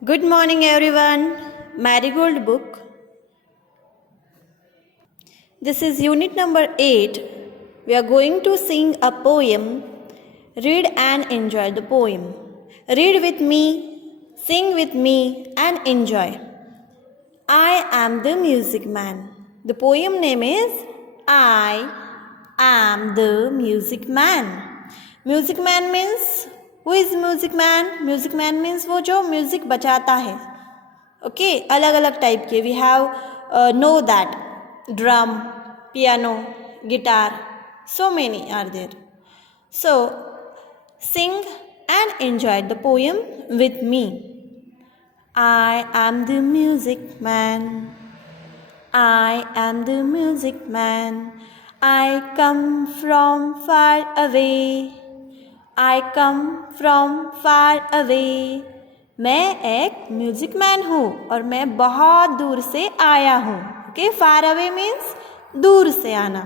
Good morning, everyone. Marigold book. This is unit number 8. We are going to sing a poem. Read and enjoy the poem. Read with me, sing with me, and enjoy. I am the music man. The poem name is I am the music man. Music man means who is music man? Music man means वो जो music बजाता है. Okay अलग अलग type के we have know that drum piano guitar so many are there. So sing and enjoy the poem with me. I am the music man. I am the music man. I come from far away. I come from far away. मैं एक music man हूँ और मैं बहुत दूर से आया हूँ. ओके फार अवे मीन्स दूर से आना.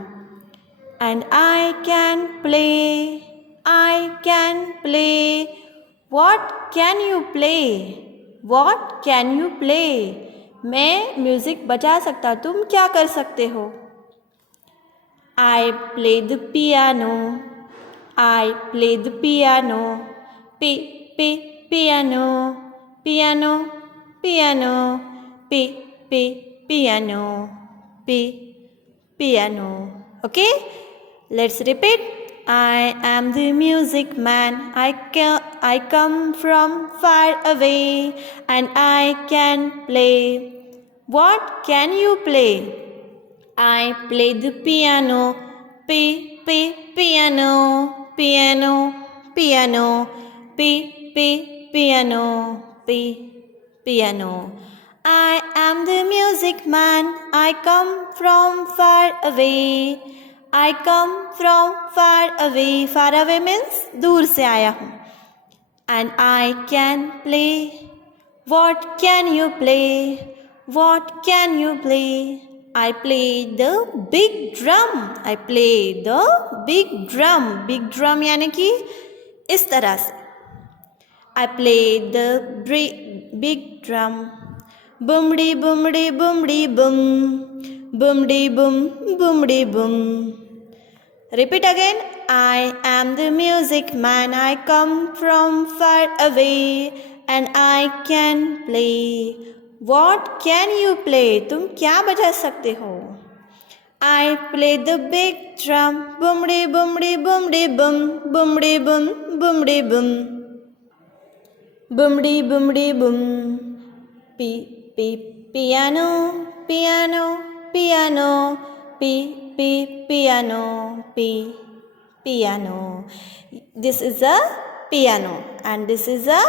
And I can play. I can play. What can you play? What can you play? मैं म्यूजिक बजा सकता, तुम क्या कर सकते हो? I play the piano. I play the piano. P P piano, piano, piano, piano, piano. Okay? Let's repeat. I am the music man. I come from far away and I can play. What can you play? I play the piano. Piano, piano, piano, piano, piano. I am the music man. I come from far away. I come from far away. Far away means दूर से आया हूँ. And I can play. What can you play? What can you play? I play the big drum. I play the big drum. Big drum यानी कि इस तरह से. I play the big drum. Boomdi boomdi boomdi boom. Boomdi boom boomdi boom. Repeat again. I am the music man. I come from far away and I can play. What can you play? तुम क्या बजा सकते हो? I play the big drum. Boomdi boomdi boomdi boom. Boomdi boom boomdi boom. Boomdi boomdi boom. Piano, piano, piano, piano, piano. This is a piano and this is a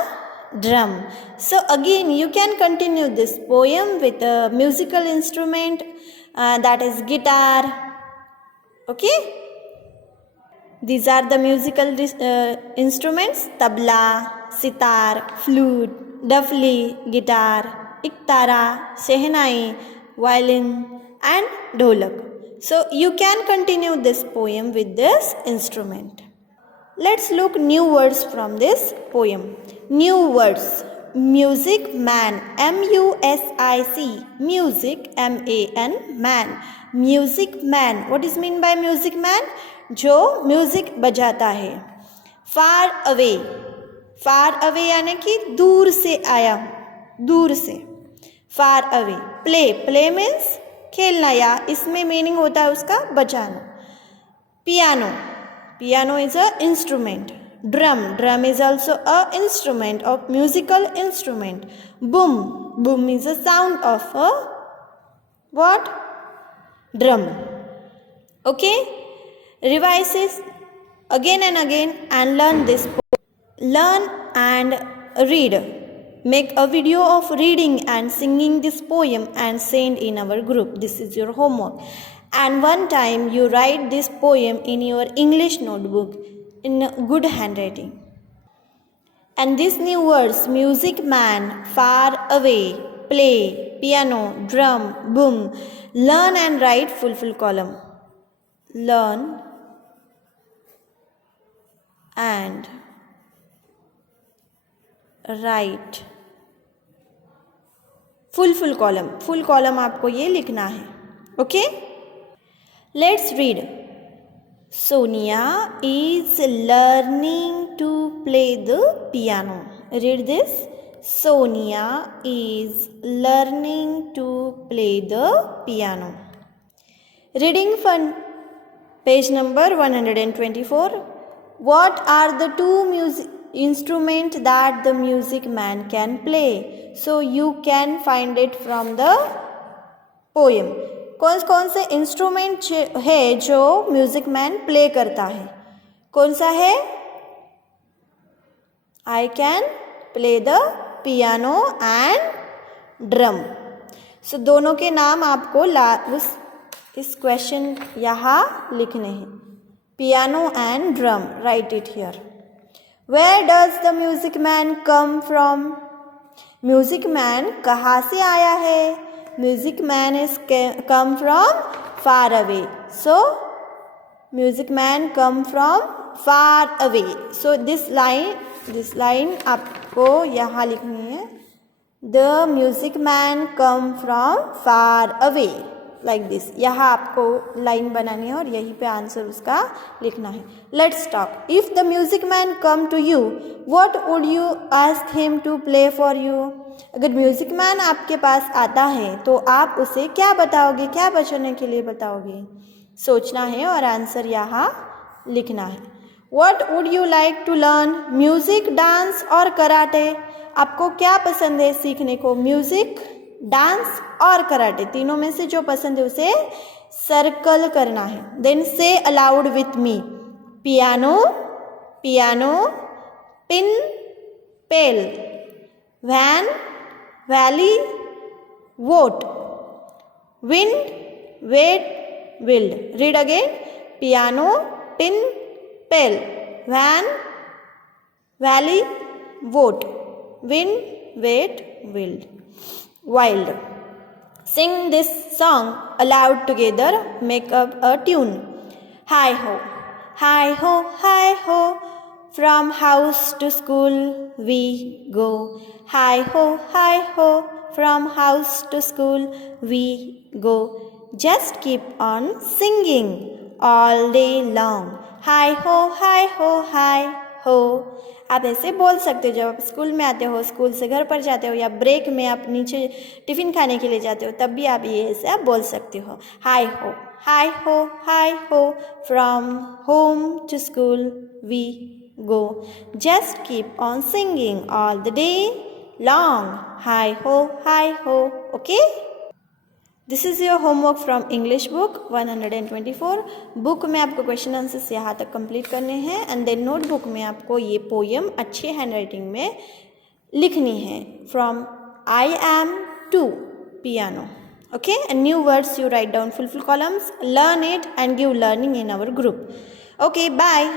drum. So again you can continue this poem with a musical instrument that is guitar. Okay? These are the musical instruments: tabla, sitar, flute, dafli, guitar, iktara, shehnai, violin and dholak. So you can continue this poem with this instrument. Let's look new words from this poem. New words. Music man. M-U-S-I-C. Music M-A-N. Man. Music man. What is mean by music man? जो music बजाता है. Far away. Far away यानी कि दूर से आया हूँ, दूर से. Far away. Play. Play means खेलना या इसमें मीनिंग होता है उसका बजाना. Piano. Piano is a instrument. Drum. Drum is also a instrument of musical instrument. Boom. Boom is a sound of a what? Drum. Okay? Revise this again and again and learn this. Learn and read. Make a video of reading and singing this poem and send in our group. This is your homework. And one time you write this poem in your English notebook in good handwriting. And these new words: music man, far away, play, piano, drum, boom. Learn and write full column. Learn and write full column आपको ये लिखना है. Okay, let's read. Sonia is learning to play the piano. Read this. Sonia is learning to play the piano. Reading fun. Page number 124. What are the two music instruments that the music man can play? So you can find it from the poem. कौन कौन से instrument है जो music man play करता है? कौन सा है? I can play the piano and drum. So दोनों के नाम आपको इस क्वेश्चन यहाँ लिखने हैं. Piano and drum. Right it here. Where does the music man come from? Music man कहाँ से आया है? Music man is come from far away. So music man come from far away. So this line आपको यहाँ लिखनी है. The music man come from far away. Like this. यहाँ आपको लाइन बनानी है और यहीं पे आंसर उसका लिखना है. Let's talk. If the music man come to you, what would you ask him to play for you? अगर म्यूजिक मैन आपके पास आता है तो आप उसे क्या बताओगे, क्या बजाने के लिए बताओगे? सोचना है और आंसर यहाँ लिखना है. What would you like to learn? Music, dance और कराटे. आपको क्या पसंद है सीखने को? म्यूजिक, डांस और कराटे. तीनों में से जो पसंद है उसे सर्कल करना है. Then say aloud with me. Piano, piano, pin, pale, van, valley, vote, wind, wet, wild. Read again. Piano, pin, pale, van, valley, vote, wind, wet, wild. Wild. Sing this song aloud together. Make up a tune. Hi ho, hi ho, hi ho. From house to school we go. Hi ho, hi ho. From house to school we go. Just keep on singing all day long. Hi ho, hi ho. आप ऐसे बोल सकते हो जब आप school में आते हो, स्कूल से घर पर जाते हो या ब्रेक में आप नीचे टिफ़िन खाने के लिए जाते हो, तब भी आप ये ऐसे आप बोल सकते हो. Hi ho, hi ho, hi ho. From home to school we go. Just keep on singing all the day long. Hi ho, hi ho. Okay, this is your homework from English book 124. Book में आपको question answers यहाँ तक complete करने हैं and then notebook में आपको ये poem अच्छे हैंड राइटिंग में लिखनी है. From I am to piano. Okay, and new words you write down full columns. Learn it and give learning in our group. Okay, bye.